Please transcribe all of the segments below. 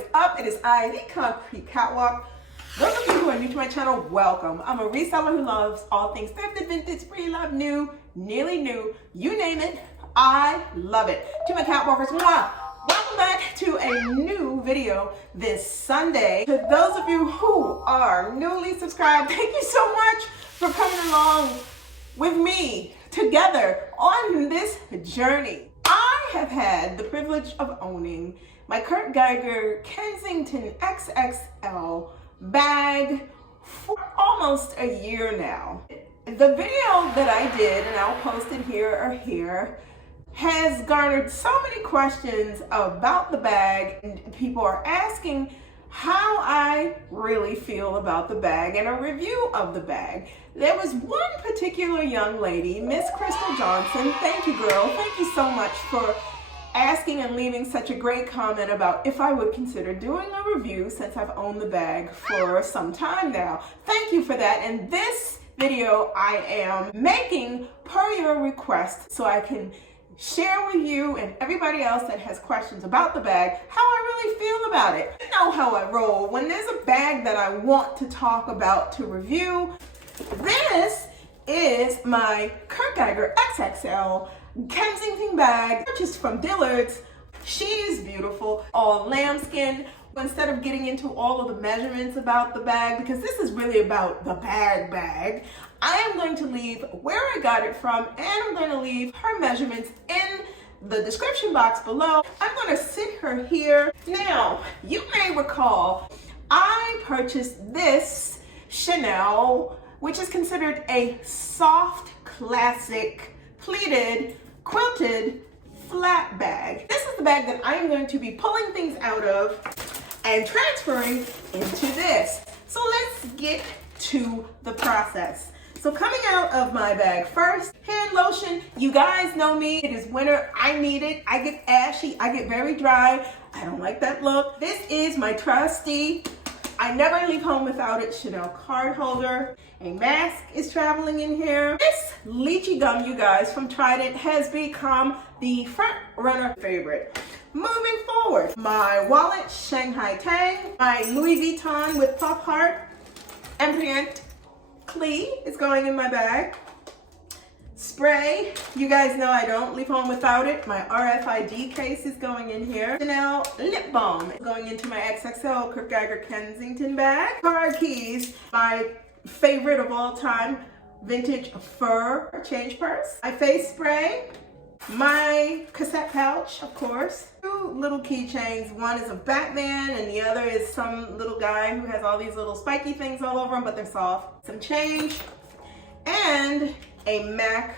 is up? It is I, the Concrete Catwalk. Those of you who are new to my channel, welcome. I'm a reseller who loves all things thrifted, vintage, pre-loved, new, nearly new, you name it, I love it. To my catwalkers, mwah! Welcome back to a new video this Sunday. To those of you who are newly subscribed, thank you so much for coming along with me together on this journey. I have had the privilege of owning my Kurt Geiger Kensington XXL bag for almost a year now. The video that I did, and I'll post it here or here, has garnered so many questions about the bag, and people are asking how I really feel about the bag and a review of the bag. There was one particular young lady, Miss Crystal Johnson. Thank you, girl. Thank you so much for asking and leaving such a great comment about if I would consider doing a review since I've owned the bag for some time now. Thank you for that. And this video I am making per your request so I can share with you and everybody else that has questions about the bag how I really feel about it. You know how I roll. When there's a bag that I want to talk about to review, this is my Kurt Geiger XXL Kensington bag, purchased from Dillard's. She is beautiful, all lambskin. Instead of getting into all of the measurements about the bag, because this is really about the bag, I am going to leave where I got it from, and I'm going to leave her measurements in the description box below. I'm going to sit her here. Now, you may recall I purchased this Chanel, which is considered a soft, classic, pleated, quilted, flat bag. This is the bag that I'm going to be pulling things out of and transferring into this. So let's get to the process. So coming out of my bag first, hand lotion. You guys know me, it is winter, I need it. I get ashy, I get very dry. I don't like that look. This is my trusty, I never leave home without it, Chanel card holder. A mask is traveling in here. This lychee gum, you guys, from Trident has become the front runner favorite. Moving forward, my wallet, Shanghai Tang, my Louis Vuitton with Pop Heart, Emprunte Clee is going in my bag. Spray, you guys know I don't leave home without it. My RFID case is going in here. Chanel lip balm is going into my XXL Kurt Geiger Kensington bag. Card keys, my favorite of all time, vintage fur change purse. My face spray, my cassette pouch, of course. Two little keychains. One is a Batman and the other is some little guy who has all these little spiky things all over him, but they're soft. Some change and a MAC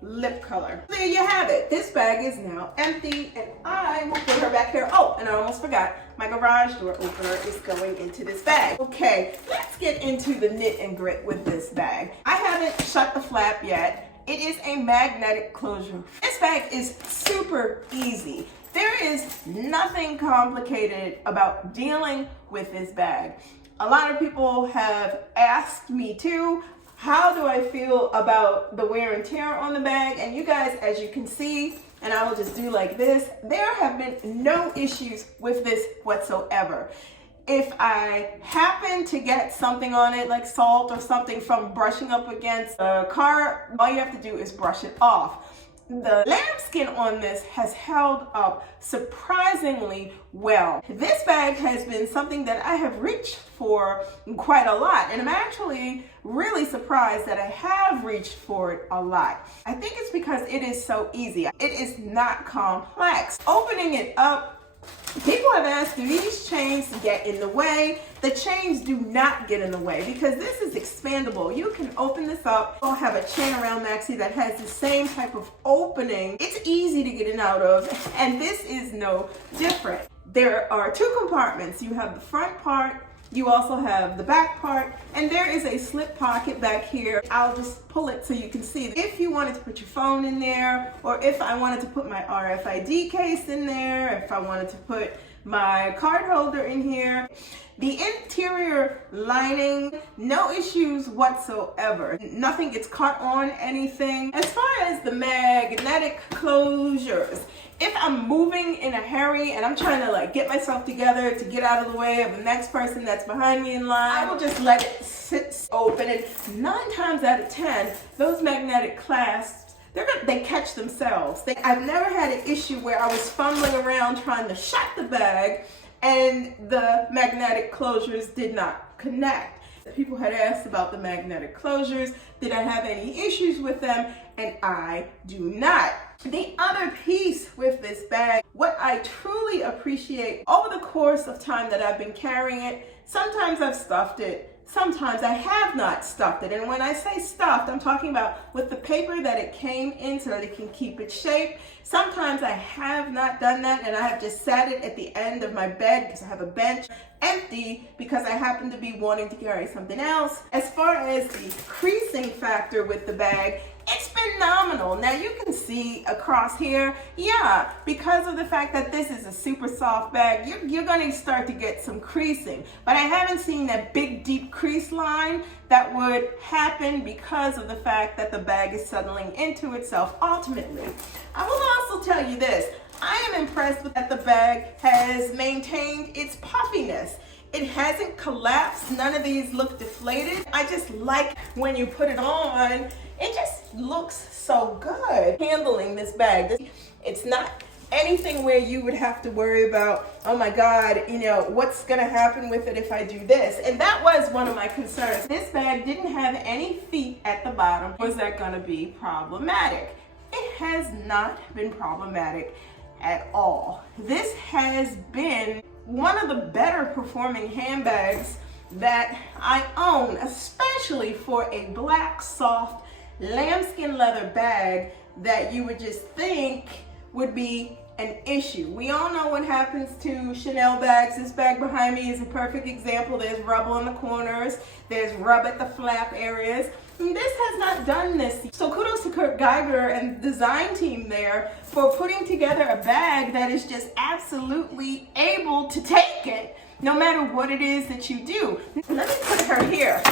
lip color. There you have it. This bag is now empty and I will put her back here. Oh, and I almost forgot. My garage door opener is going into this bag. Okay, let's get into the knit and grit with this bag. I haven't shut the flap yet. It is a magnetic closure. This bag is super easy. There is nothing complicated about dealing with this bag. A lot of people have asked me too, how do I feel about the wear and tear on the bag? And you guys, as you can see, and I will just do like this, there have been no issues with this whatsoever. If I happen to get something on it, like salt or something from brushing up against a car, all you have to do is brush it off. The lambskin on this has held up surprisingly well. This bag has been something that I have reached for quite a lot, and I'm actually really surprised that I have reached for it a lot. I think it's because it is so easy. It is not complex. Opening it up, people have asked, do these chains get in the way? The chains do not get in the way because this is expandable. You can open this up. I'll have a chain around maxi that has the same type of opening. It's easy to get in and out of, and this is no different. There are two compartments. You have the front part, you also have the back part, and there is a slip pocket back here. I'll just pull it so you can see. If you wanted to put your phone in there, or if I wanted to put my RFID case in there, if I wanted to put my card holder in here. The interior lining, no issues whatsoever. Nothing gets caught on anything. As far as the magnetic closures, if I'm moving in a hurry and I'm trying to like get myself together to get out of the way of the next person that's behind me in line, I will just let it sit open, and 9 times out of 10, those magnetic clasps, they catch themselves. I've never had an issue where I was fumbling around trying to shut the bag and the magnetic closures did not connect. People had asked about the magnetic closures. Did I have any issues with them? And I do not. The other piece with this bag, what I truly appreciate over the course of time that I've been carrying it, sometimes I've stuffed it, sometimes I have not stuffed it. And when I say stuffed, I'm talking about with the paper that it came in so that it can keep its shape. Sometimes I have not done that and I have just sat it at the end of my bed because I have a bench empty because I happen to be wanting to carry something else. As far as the creasing factor with the bag, it's phenomenal. Now you can see across here, yeah, because of the fact that this is a super soft bag, you're going to start to get some creasing. But I haven't seen that big deep crease line that would happen because of the fact that the bag is settling into itself ultimately. I will also tell you this, I am impressed with that the bag has maintained its puffiness. It hasn't collapsed, none of these look deflated. I just like when you put it on, it just looks so good handling this bag. It's not anything where you would have to worry about, oh my God, you know, what's gonna happen with it if I do this? And that was one of my concerns. This bag didn't have any feet at the bottom. Was that gonna be problematic? It has not been problematic at all. This has been one of the better performing handbags that I own, especially for a black, soft, lambskin leather bag that you would just think would be an issue. We all know what happens to Chanel bags. This bag behind me is a perfect example. There's rubble in the corners, there's rub at the flap areas. And this has not done this. So kudos to Kurt Geiger and the design team there for putting together a bag that is just absolutely able to take it no matter what it is that you do. Let me put her here.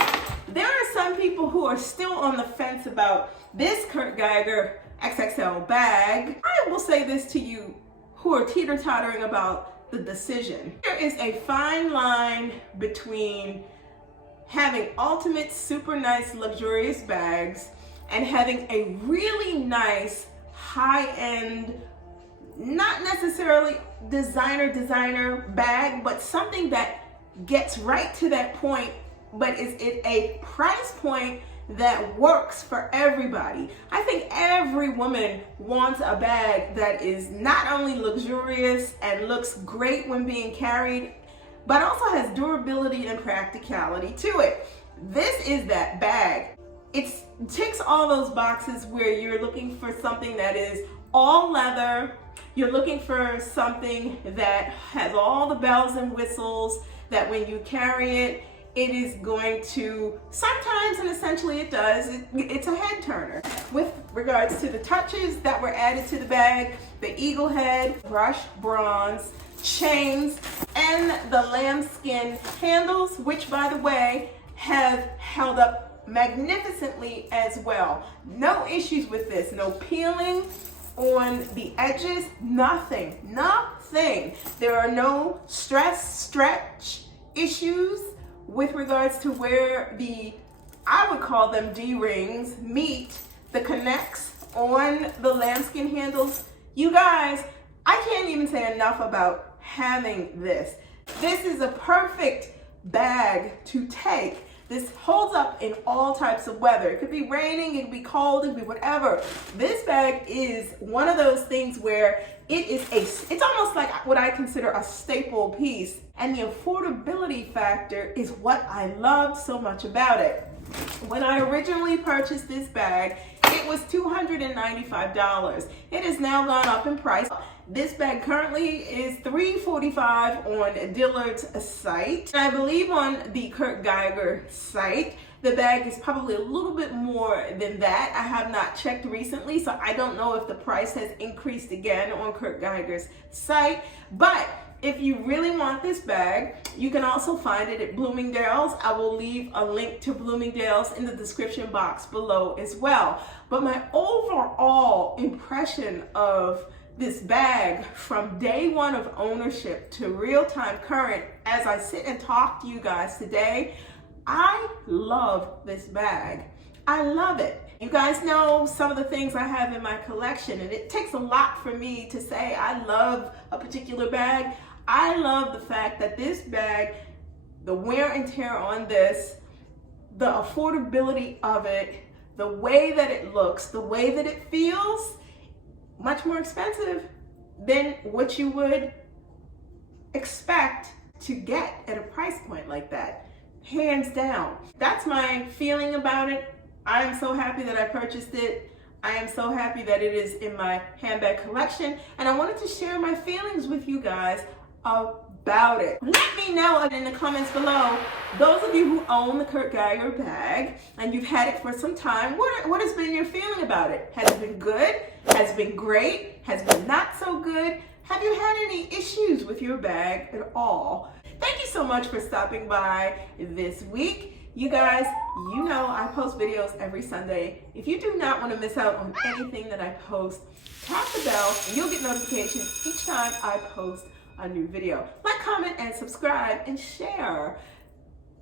There are some people who are still on the fence about this Kurt Geiger XXL bag. I will say this to you who are teeter-tottering about the decision. There is a fine line between having ultimate, super nice, luxurious bags and having a really nice, high-end, not necessarily designer bag, but something that gets right to that point, but is at a price point that works for everybody. I think every woman wants a bag that is not only luxurious and looks great when being carried, but also has durability and practicality to it. This is that bag. It ticks all those boxes where you're looking for something that is all leather, you're looking for something that has all the bells and whistles, that when you carry it, it is going to, sometimes and essentially it does, it's a head turner. With regards to the touches that were added to the bag, the eagle head, brushed bronze, chains, and the lambskin handles, which by the way, have held up magnificently as well. No issues with this, no peeling on the edges, nothing. There are no stretch issues with regards to where I would call them D-rings, meet the connects on the lambskin handles. You guys, I can't even say enough about having this. This is a perfect bag to take. This holds up in all types of weather. It could be raining, it could be cold, it could be whatever. This bag is one of those things where it's almost like what I consider a staple piece. And the affordability factor is what I loved so much about it. When I originally purchased this bag, it was $295. It has now gone up in price. This bag currently is $345 on Dillard's site. And I believe on the Kurt Geiger site, the bag is probably a little bit more than that. I have not checked recently, so I don't know if the price has increased again on Kurt Geiger's site, but if you really want this bag, you can also find it at Bloomingdale's. I will leave a link to Bloomingdale's in the description box below as well. But my overall impression of this bag from day one of ownership to real-time current, as I sit and talk to you guys today, I love this bag. I love it. You guys know some of the things I have in my collection, and it takes a lot for me to say I love a particular bag. I love the fact that this bag, the wear and tear on this, the affordability of it, the way that it looks, the way that it feels, much more expensive than what you would expect to get at a price point like that. Hands down. That's my feeling about it. I am so happy that I purchased it. I am so happy that it is in my handbag collection, and I wanted to share my feelings with you guys about it. Let me know in the comments below, those of you who own the Kurt Geiger bag and you've had it for some time, what has been your feeling about it? Has it been good? Has it been great? Has it been not so good? Have you had any issues with your bag at all? Thank you so much for stopping by this week. You guys, you know I post videos every Sunday. If you do not want to miss out on anything that I post, tap the bell and you'll get notifications each time I post a new video. Like, comment, and subscribe, and share.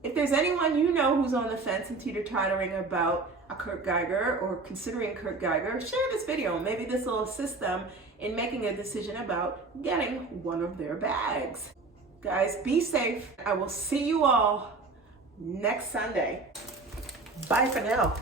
If there's anyone you know who's on the fence and teeter-tottering about a Kurt Geiger or considering Kurt Geiger, share this video. Maybe this will assist them in making a decision about getting one of their bags. Guys, be safe. I will see you all next Sunday. Bye for now.